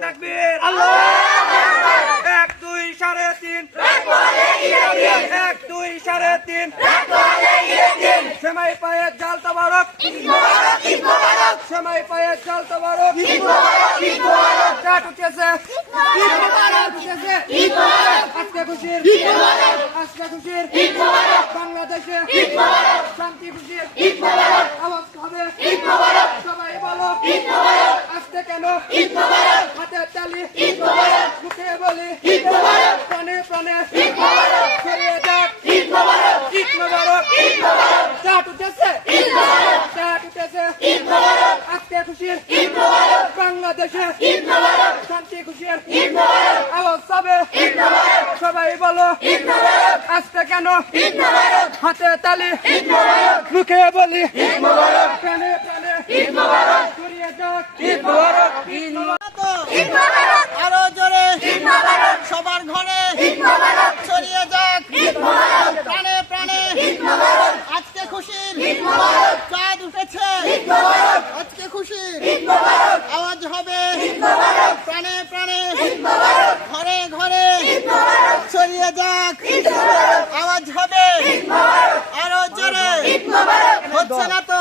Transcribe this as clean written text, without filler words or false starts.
তাকবীর আল্লাহু আকবার 1 2 3.5 1 2 3.5 সেমাই পায়ে জাল তবারক সেমাই পায়ে জাল তবারক কাট উঠেছে আজকে খুশির বাংলাদেশে শান্তি খুশির আওয়াজ হবে সবাই বলো আজকে কেন হাতে তালি মুখে বলি প্রাণে প্রাণে ছড়িয়ে যাক ঈদ মোবারক চাট উঠেছে আজকে খুশির বাংলাদেশে শান্তি খুশির আওয়াজ হবে সবাই বলো আজকে কেন হাতে তালি মুখে বলি প্রাণে প্রাণে ছড়িয়ে যাক ঈদ মোবারক আরো জোরে সবার ঘরে ছড়িয়ে যাক প্রাণে প্রাণে আজকে খুশির চাঁদ উঠেছে আজকে খুশির আওয়াজ হবে প্রাণে প্রাণে ঘরে ঘরে ছড়িয়ে যাক আওয়াজ হবে আরো জোরে হচ্ছে না তো